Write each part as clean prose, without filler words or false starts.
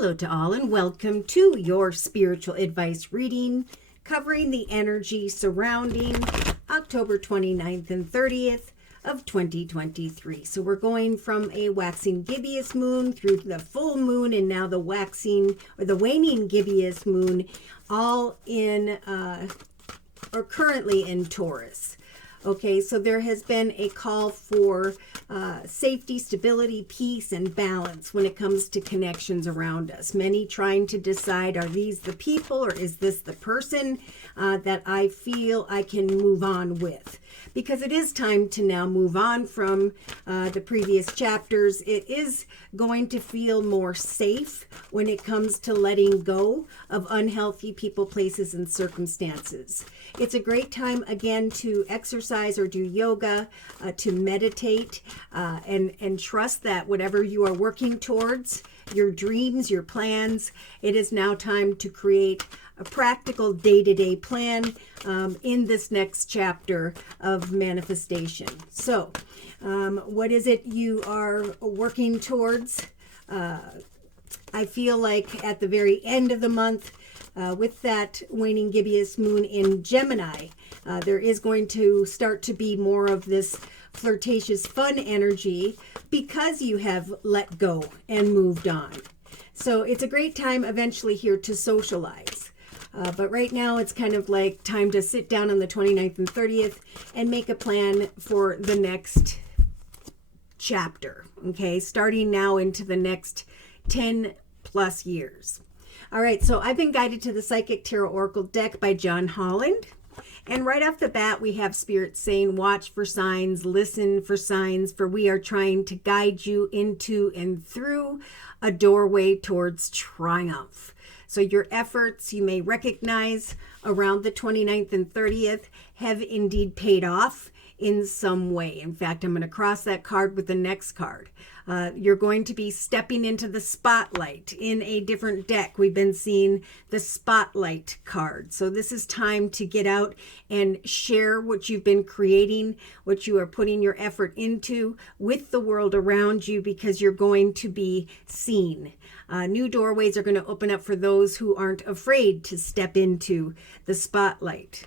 Hello to all and welcome to your spiritual advice reading covering the energy surrounding October 29th and 30th of 2023. So we're going from a waxing gibbous moon through the full moon and now the waxing or the waning gibbous moon all in or currently in Taurus. Okay, so there has been a call for safety, stability, peace, and balance when it comes to connections around us. Many trying to decide, are these the people or is this the person that I feel I can move on with? Because it is time to now move on from the previous chapters. It is going to feel more safe when it comes to letting go of unhealthy people, places, and circumstances. It's a great time, again, to exercise or do yoga, to meditate, and trust that whatever you are working towards, your dreams, your plans, it is now time to create a practical day-to-day plan in this next chapter of manifestation. So, what is it you are working towards? I feel like at the very end of the month, with that waning gibbous moon in Gemini, there is going to start to be more of this flirtatious fun energy because you have let go and moved on. So it's a great time eventually here to socialize. But right now it's kind of like time to sit down on the 29th and 30th and make a plan for the next chapter. Okay, starting now into the next 10 plus years. All right, so I've been guided to the Psychic Tarot Oracle deck by John Holland. And right off the bat, we have Spirit saying, watch for signs, listen for signs, for we are trying to guide you into and through a doorway towards triumph. So your efforts, you may recognize around the 29th and 30th, have indeed paid off in some way. In fact, I'm going to cross that card with the next card. You're going to be stepping into the spotlight in a different deck. We've been seeing the spotlight card. So this is time to get out and share what you've been creating, what you are putting your effort into with the world around you, because you're going to be seen. New doorways are going to open up for those who aren't afraid to step into the spotlight.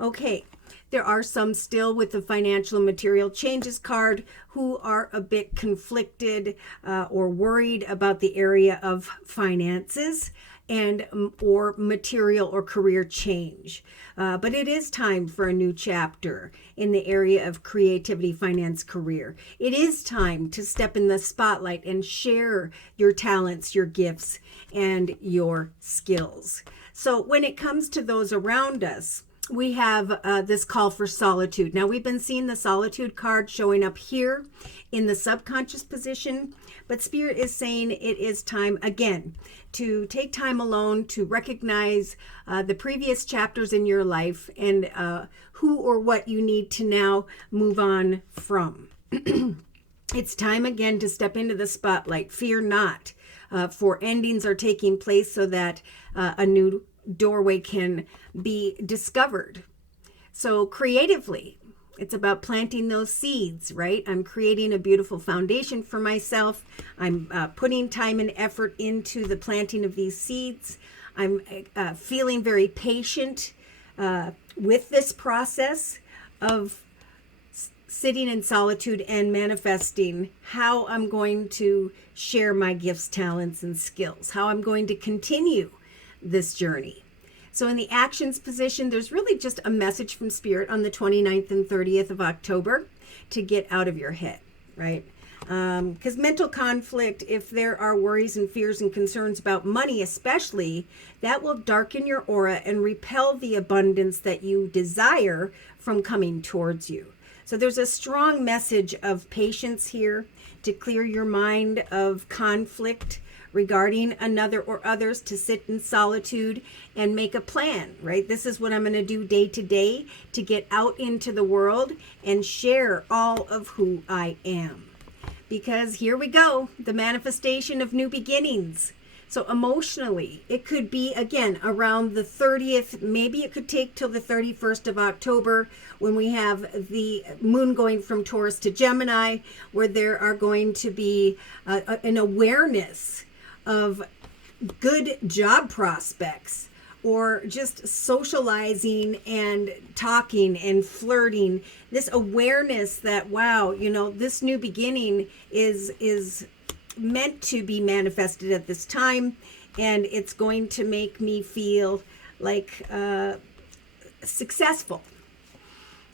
Okay. There are some still with the financial and material changes card who are a bit conflicted or worried about the area of finances and or material or career change. But it is time for a new chapter in the area of creativity, finance, career. It is time to step in the spotlight and share your talents, your gifts, and your skills. So when it comes to those around us, we have this call for solitude. Now, we've been seeing the solitude card showing up here in the subconscious position, but Spirit is saying it is time, again, to take time alone to recognize the previous chapters in your life and who or what you need to now move on from. It's time again to step into the spotlight. Fear not, for endings are taking place so that a new doorway can be discovered. So creatively, it's about planting those seeds, right? I'm creating a beautiful foundation for myself. I'm putting time and effort into the planting of these seeds. I'm feeling very patient with this process of sitting in solitude and manifesting how I'm going to share my gifts, talents, and skills, how I'm going to continue this journey. So in the actions position, there's really just a message from Spirit on the 29th and 30th of October to get out of your head, right? Because mental conflict, if there are worries and fears and concerns about money especially, that will darken your aura and repel the abundance that you desire from coming towards you. So there's a strong message of patience here to clear your mind of conflict regarding another or others, to sit in solitude and make a plan, right? This is what I'm going to do day to day to get out into the world and share all of who I am. Because here we go, the manifestation of new beginnings. So emotionally, it could be, again, around the 30th. Maybe it could take till the 31st of October when we have the moon going from Taurus to Gemini, where there are going to be an awareness of good job prospects, or just socializing and talking and flirting. This awareness that, wow, this new beginning is meant to be manifested at this time, and it's going to make me feel like successful.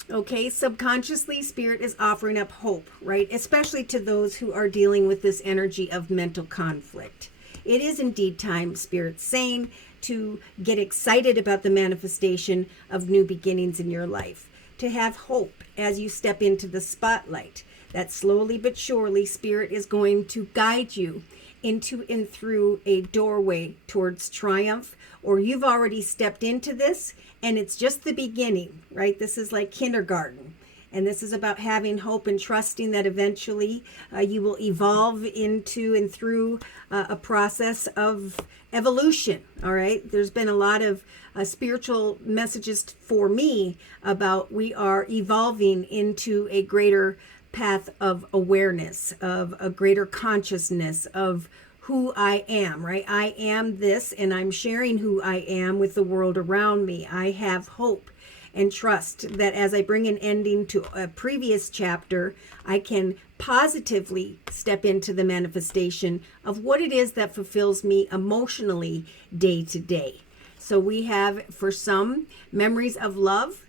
Okay, subconsciously, Spirit is offering up hope, right? Especially to those who are dealing with this energy of mental conflict. It is indeed time, Spirit's saying, to get excited about the manifestation of new beginnings in your life, to have hope as you step into the spotlight, that slowly but surely Spirit is going to guide you into and through a doorway towards triumph, or you've already stepped into this and it's just the beginning, right? This is like kindergarten. And this is about having hope and trusting that eventually you will evolve into and through a process of evolution. All right. There's been a lot of spiritual messages for me about we are evolving into a greater path of awareness, of a greater consciousness of who I am, right? I am this, and I'm sharing who I am with the world around me. I have hope and trust that as I bring an ending to a previous chapter, I can positively step into the manifestation of what it is that fulfills me emotionally day to day. So we have, for some, memories of love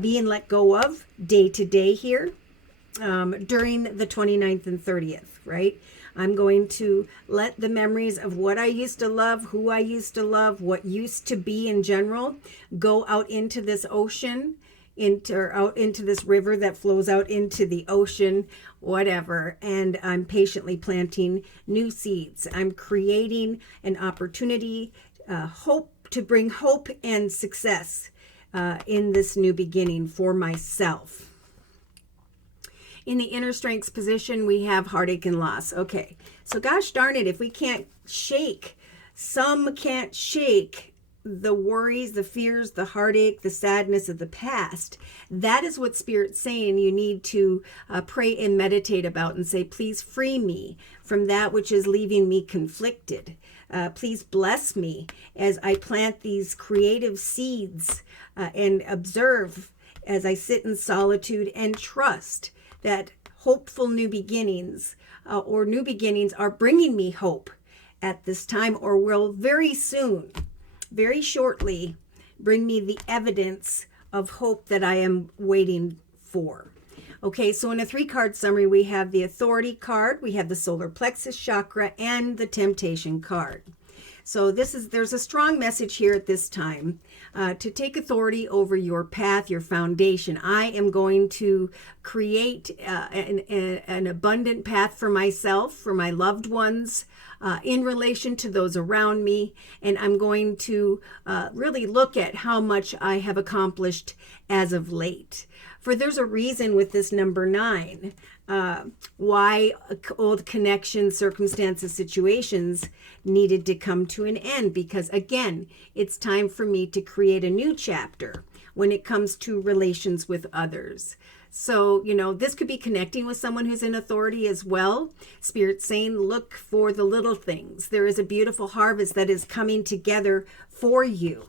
being let go of day to day here during the 29th and 30th, right? I'm going to let the memories of what I used to love, who I used to love, what used to be in general, go out into this ocean, out into this river that flows out into the ocean, whatever. And I'm patiently planting new seeds. I'm creating an opportunity, hope to bring hope and success in this new beginning for myself. In the inner strengths position, we have heartache and loss. Okay, so gosh darn it, if we can't shake, some can't shake the worries, the fears, the heartache, the sadness of the past. That is what Spirit's saying you need to pray and meditate about and say, please free me from that which is leaving me conflicted. Please bless me as I plant these creative seeds and observe as I sit in solitude and trust that hopeful new beginnings or new beginnings are bringing me hope at this time, or will very soon, very shortly, bring me the evidence of hope that I am waiting for. Okay, so in a 3-card summary, we have the Authority card, we have the Solar Plexus chakra, and the Temptation card. So there's a strong message here at this time to take authority over your path, your foundation. I am going to create an abundant path for myself, for my loved ones, in relation to those around me. And I'm going to really look at how much I have accomplished as of late. For there's a reason with this number 9, why old connections, circumstances, situations needed to come to an end. Because again, it's time for me to create a new chapter when it comes to relations with others. So, this could be connecting with someone who's in authority as well. Spirit's saying, look for the little things. There is a beautiful harvest that is coming together for you.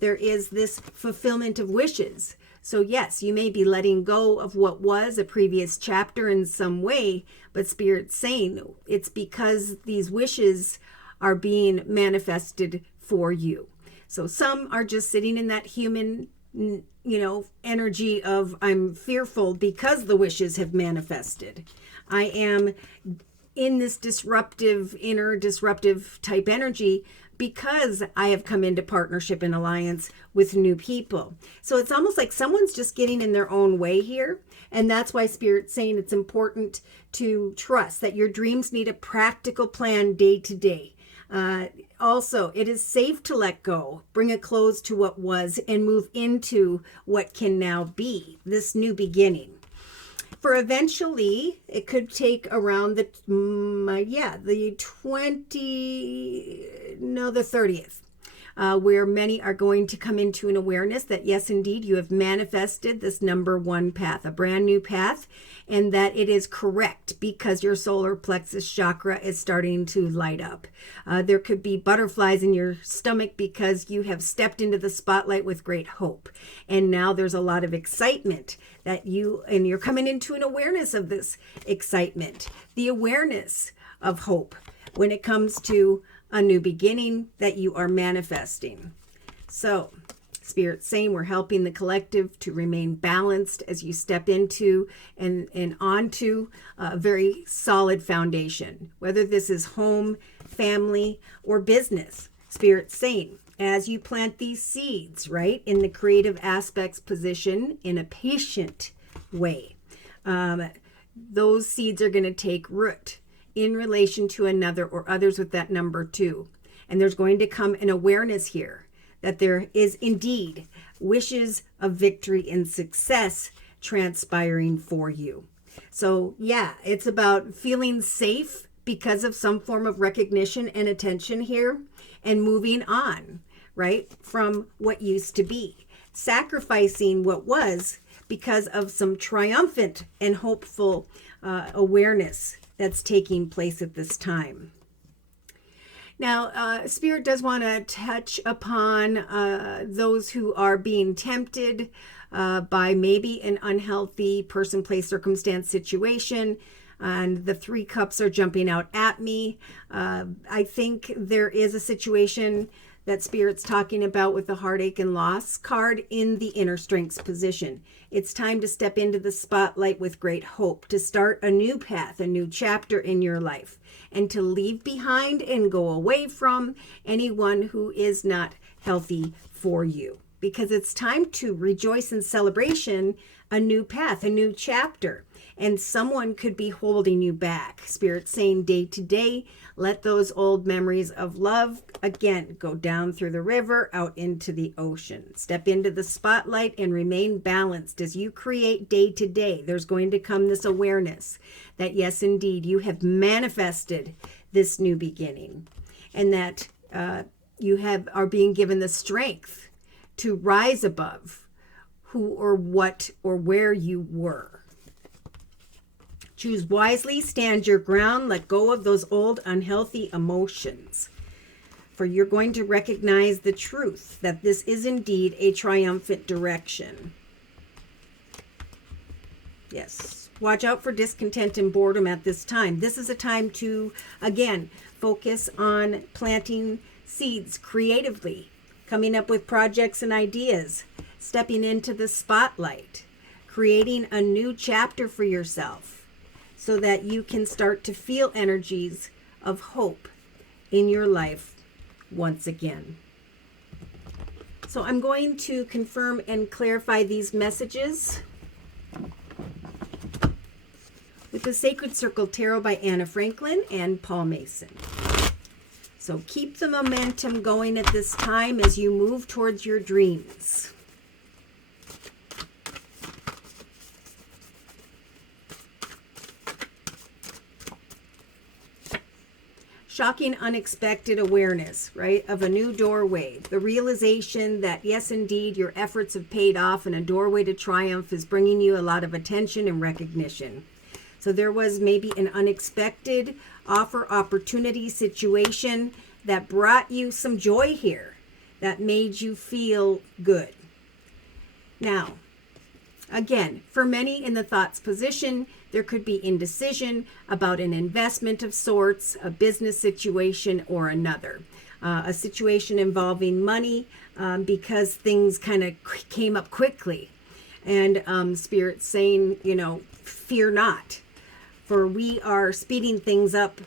There is this fulfillment of wishes. So yes, you may be letting go of what was a previous chapter in some way, but Spirit's saying it's because these wishes are being manifested for you. So some are just sitting in that human, energy of I'm fearful because the wishes have manifested. I am in this inner disruptive type energy because I have come into partnership and alliance with new people. So it's almost like someone's just getting in their own way here. And that's why Spirit's saying it's important to trust that your dreams need a practical plan day to day. Also, it is safe to let go, bring a close to what was, and move into what can now be, this new beginning. For eventually, it could take around the 30th. where many are going to come into an awareness that, yes, indeed, you have manifested this number one path, a brand new path, and that it is correct because your solar plexus chakra is starting to light up. There could be butterflies in your stomach because you have stepped into the spotlight with great hope. And now there's a lot of excitement that you're coming into an awareness of this excitement, the awareness of hope when it comes to a new beginning that you are manifesting. So, Spirit's saying we're helping the collective to remain balanced as you step into and onto a very solid foundation, whether this is home, family, or business. Spirit's saying, as you plant these seeds, right, in the creative aspects position in a patient way, those seeds are going to take root in relation to another or others with that number 2. And there's going to come an awareness here that there is indeed wishes of victory and success transpiring for you. So yeah, it's about feeling safe because of some form of recognition and attention here and moving on, right, from what used to be. Sacrificing what was because of some triumphant and hopeful awareness that's taking place at this time. Now, Spirit does want to touch upon those who are being tempted by maybe an unhealthy person, place, circumstance, situation. And the 3 cups are jumping out at me. I think there is a situation that Spirit's talking about with the heartache and loss card in the inner strengths position. It's time to step into the spotlight with great hope, to start a new path, a new chapter in your life, and to leave behind and go away from anyone who is not healthy for you. Because it's time to rejoice in celebration, a new path, a new chapter. And someone could be holding you back. Spirit's saying day to day, let those old memories of love, again, go down through the river, out into the ocean. Step into the spotlight and remain balanced as you create day to day. There's going to come this awareness that, yes, indeed, you have manifested this new beginning. And that you are being given the strength to rise above who or what or where you were. Choose wisely, stand your ground, let go of those old unhealthy emotions. For you're going to recognize the truth that this is indeed a triumphant direction. Yes, watch out for discontent and boredom at this time. This is a time to, again, focus on planting seeds creatively, coming up with projects and ideas, stepping into the spotlight, creating a new chapter for yourself, so that you can start to feel energies of hope in your life once again. So I'm going to confirm and clarify these messages with the Sacred Circle Tarot by Anna Franklin and Paul Mason. So keep the momentum going at this time as you move towards your dreams. Shocking, unexpected awareness, right, of a new doorway. The realization that, yes, indeed, your efforts have paid off and a doorway to triumph is bringing you a lot of attention and recognition. So there was maybe an unexpected offer, opportunity, situation that brought you some joy here, that made you feel good. Now, again, for many in the thoughts position, there could be indecision about an investment of sorts, a business situation, or another. A situation involving money because things kind of came up quickly. And Spirit's saying, fear not, for we are speeding things up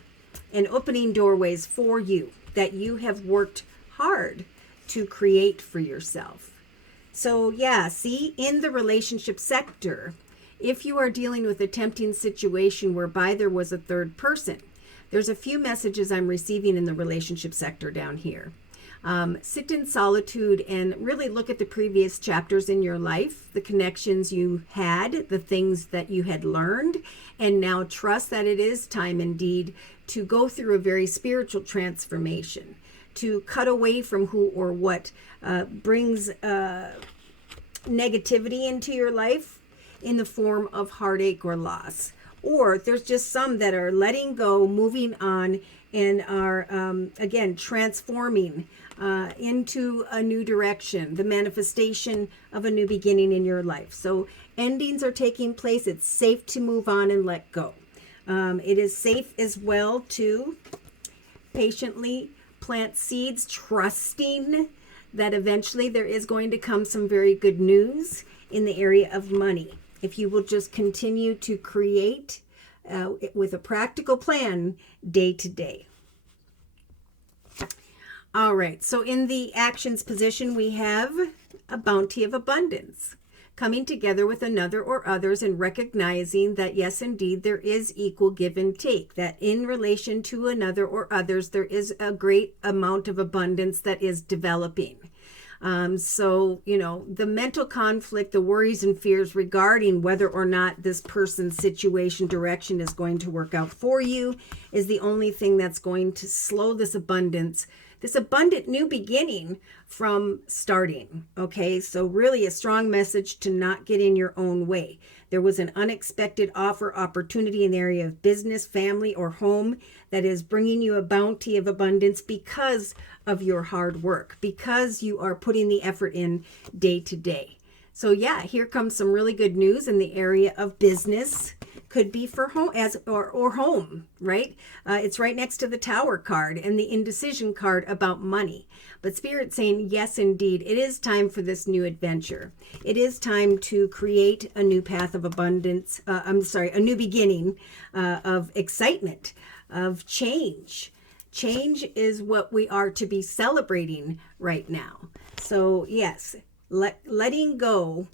and opening doorways for you that you have worked hard to create for yourself. So yeah, see, in the relationship sector, if you are dealing with a tempting situation whereby there was a third person, there's a few messages I'm receiving in the relationship sector down here. Sit in solitude and really look at the previous chapters in your life, the connections you had, the things that you had learned, and now trust that it is time indeed to go through a very spiritual transformation, to cut away from who or what brings negativity into your life in the form of heartache or loss. Or there's just some that are letting go, moving on, and are, again, transforming into a new direction, the manifestation of a new beginning in your life. So endings are taking place. It's safe to move on and let go. It is safe as well to patiently plant seeds, trusting that eventually there is going to come some very good news in the area of money. If you will just continue to create with a practical plan day to day. All right, so in the actions position, we have a bounty of abundance, coming together with another or others and recognizing that, yes, indeed, there is equal give and take, that in relation to another or others, there is a great amount of abundance that is developing. So, the mental conflict, the worries and fears regarding whether or not this person's situation direction is going to work out for you is the only thing that's going to slow this abundant new beginning from starting. Okay, so really a strong message to not get in your own way. There was an unexpected opportunity in the area of business, family, or home that is bringing you a bounty of abundance because of your hard work, because you are putting the effort in day to day. So yeah, here comes some really good news in the area of business. Could be for home or home, right? It's right next to the Tower card and the indecision card about money. But Spirit's saying, yes, indeed, it is time for this new adventure. It is time to create a new path of abundance. A new beginning of excitement, of change. Change is what we are to be celebrating right now. So yes, letting go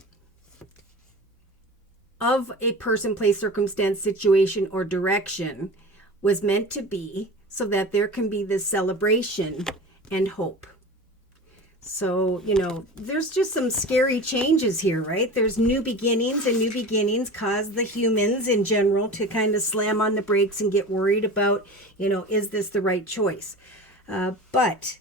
of a person, place, circumstance, situation, or direction was meant to be so that there can be this celebration and hope. So, there's just some scary changes here, right? There's new beginnings, and new beginnings cause the humans in general to kind of slam on the brakes and get worried about, is this the right choice? But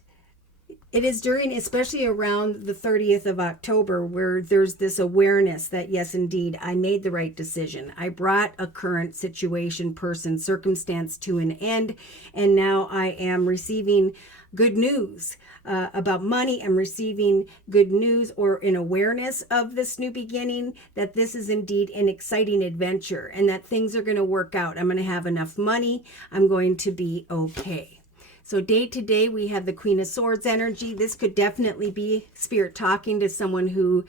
it is during, especially around the 30th of October, where there's this awareness that, yes, indeed, I made the right decision. I brought a current situation, person, circumstance to an end, and now I am receiving good news about money. I'm receiving good news or an awareness of this new beginning, that this is indeed an exciting adventure and that things are going to work out. I'm going to have enough money. I'm going to be okay. So day to day, we have the Queen of Swords energy. This could definitely be Spirit talking to someone who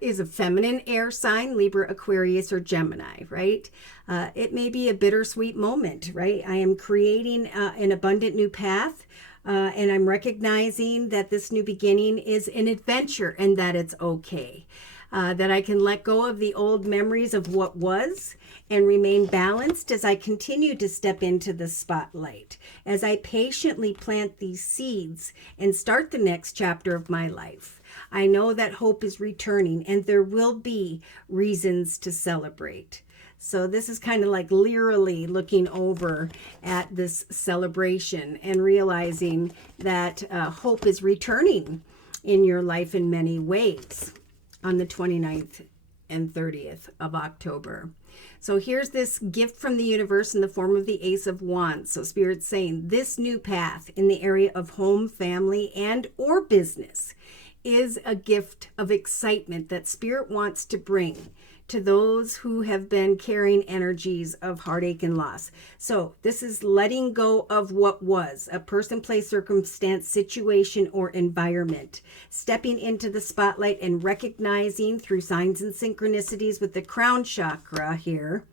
is a feminine air sign, Libra, Aquarius, or Gemini, right? It may be a bittersweet moment, right? I am creating an abundant new path, and I'm recognizing that this new beginning is an adventure and that it's okay. That I can let go of the old memories of what was and remain balanced as I continue to step into the spotlight, as I patiently plant these seeds and start the next chapter of my life. I know that hope is returning and there will be reasons to celebrate. So this is kind of like leerily looking over at this celebration and realizing that hope is returning in your life in many ways on the 29th and 30th of October. So here's this gift from the universe in the form of the Ace of Wands. So Spirit's saying this new path in the area of home, family, and or business is a gift of excitement that Spirit wants to bring to those who have been carrying energies of heartache and loss. So this is letting go of what was, a person, place, circumstance, situation, or environment. Stepping into the spotlight and recognizing through signs and synchronicities with the crown chakra here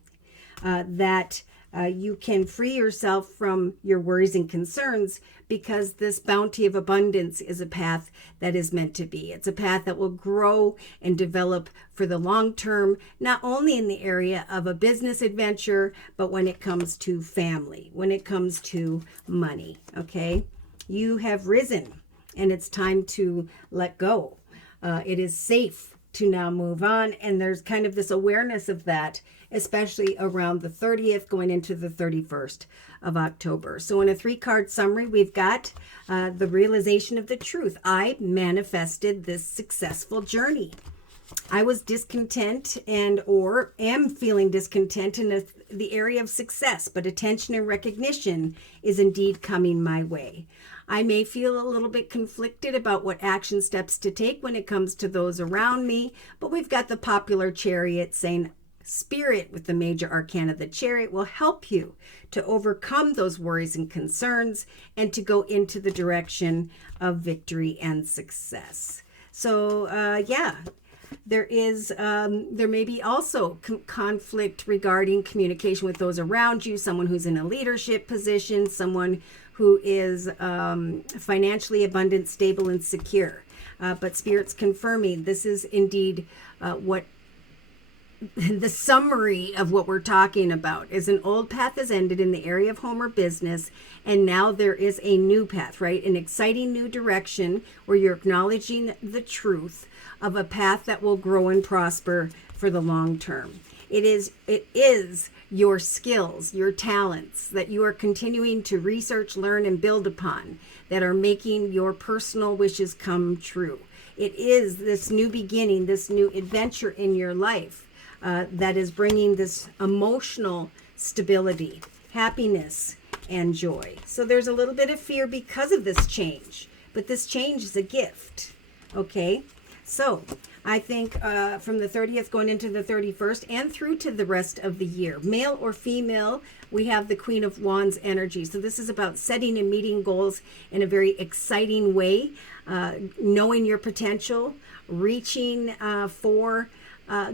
that you can free yourself from your worries and concerns, because this bounty of abundance is a path that is meant to be. It's a path that will grow and develop for the long term, not only in the area of a business adventure, but when it comes to family, when it comes to money, okay? You have risen and it's time to let go. It is safe to now move on. And there's kind of this awareness of that, especially around the 30th going into the 31st of October. So in a 3-card summary, we've got the realization of the truth. I manifested this successful journey. I was discontent and or am feeling discontent in the area of success, but attention and recognition is indeed coming my way. I may feel a little bit conflicted about what action steps to take when it comes to those around me, but we've got the popular chariot saying, Spirit with the major arcana, the chariot, will help you to overcome those worries and concerns and to go into the direction of victory and success. So, there may be also conflict regarding communication with those around you, someone who's in a leadership position, someone who is financially abundant, stable, and secure. But Spirit's confirming this is indeed what the summary of what we're talking about is. An old path has ended in the area of home or business, and now there is a new path, right? An exciting new direction where you're acknowledging the truth of a path that will grow and prosper for the long term. It is your skills, your talents that you are continuing to research, learn, and build upon that are making your personal wishes come true. It is this new beginning, this new adventure in your life that is bringing this emotional stability, happiness, and joy. So there's a little bit of fear because of this change, but this change is a gift, okay? So I think from the 30th going into the 31st and through to the rest of the year, male or female, we have the Queen of Wands energy. So this is about setting and meeting goals in a very exciting way, knowing your potential, reaching for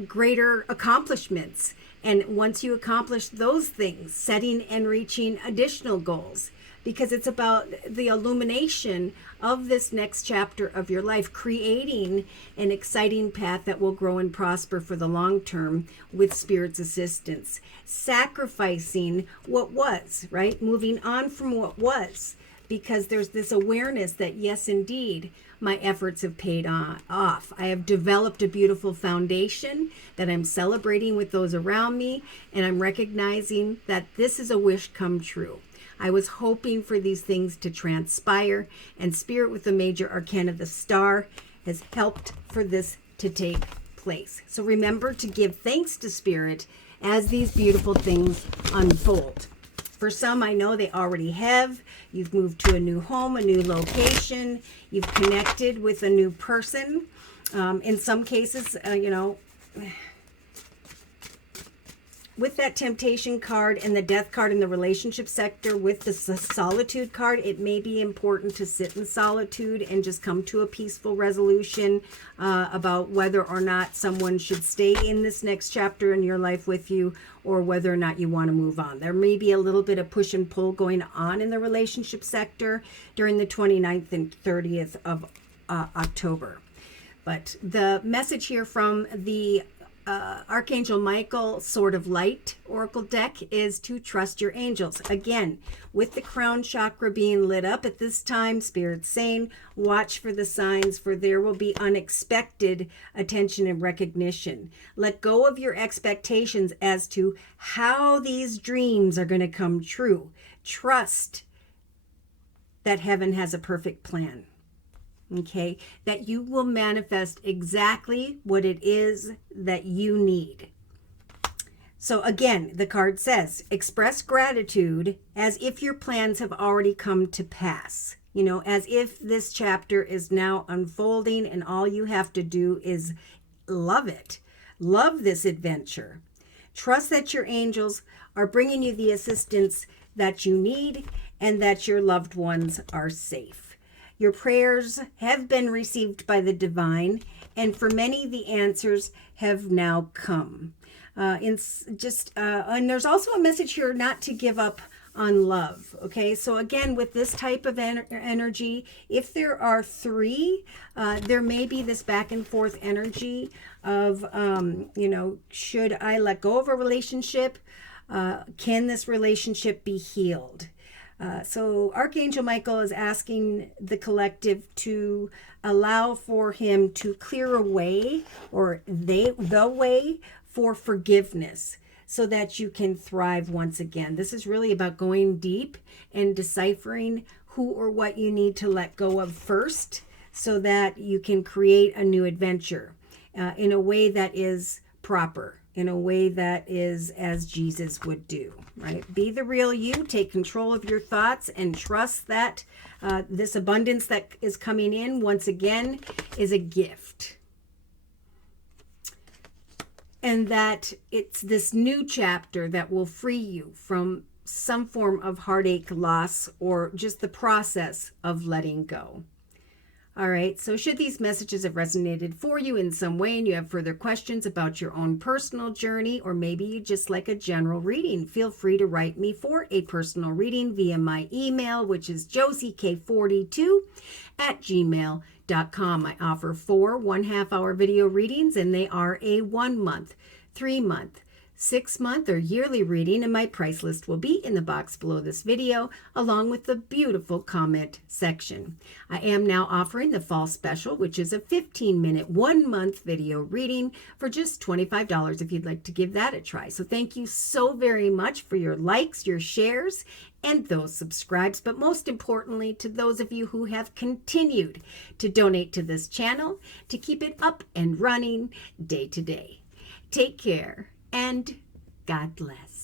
greater accomplishments. And once you accomplish those things, setting and reaching additional goals, because it's about the illumination of this next chapter of your life, creating an exciting path that will grow and prosper for the long term with Spirit's assistance, sacrificing what was, right? Moving on from what was, because there's this awareness that yes, indeed, my efforts have paid off. I have developed a beautiful foundation that I'm celebrating with those around me, and I'm recognizing that this is a wish come true. I was hoping for these things to transpire, and Spirit with the major arcana, the star, has helped for this to take place. So remember to give thanks to Spirit as these beautiful things unfold. For some, I know they already have. You've moved to a new home, a new location. You've connected with a new person. In some cases, with that temptation card and the death card in the relationship sector, with the solitude card, it may be important to sit in solitude and just come to a peaceful resolution about whether or not someone should stay in this next chapter in your life with you, or whether or not you want to move on. There may be a little bit of push and pull going on in the relationship sector during the 29th and 30th of October. But the message here from the Archangel Michael Sword of Light Oracle deck is to trust your angels. Again, with the crown chakra being lit up at this time, Spirit's saying, watch for the signs, for there will be unexpected attention and recognition. Let go of your expectations as to how these dreams are going to come true. Trust that heaven has a perfect plan. Okay, that you will manifest exactly what it is that you need. So again, the card says, express gratitude as if your plans have already come to pass. As if this chapter is now unfolding and all you have to do is love it. Love this adventure. Trust that your angels are bringing you the assistance that you need and that your loved ones are safe. Your prayers have been received by the divine, and for many, the answers have now come. And there's also a message here not to give up on love. Okay, so again, with this type of energy, if there are three, there may be this back and forth energy of, should I let go of a relationship? Can this relationship be healed? So Archangel Michael is asking the collective to allow for him to clear a way, or the way for forgiveness, so that you can thrive once again. This is really about going deep and deciphering who or what you need to let go of first, so that you can create a new adventure in a way that is proper, in a way that is as Jesus would do, right? Be the real you, take control of your thoughts, and trust that this abundance that is coming in, once again, is a gift. And that it's this new chapter that will free you from some form of heartache, loss, or just the process of letting go. All right, so should these messages have resonated for you in some way and you have further questions about your own personal journey, or maybe you just like a general reading, feel free to write me for a personal reading via my email, which is josiek42@gmail.com. I offer 4 1/2-hour video readings, and they are a 1 month, 3 month, 6 month, or yearly reading, and my price list will be in the box below this video, along with the beautiful comment section. I am now offering the fall special, which is a 15-minute 1 month video reading for just $25 if you'd like to give that a try. So thank you so very much for your likes, your shares, and those subscribes, but most importantly, to those of you who have continued to donate to this channel to keep it up and running day to day. Take care. And God bless.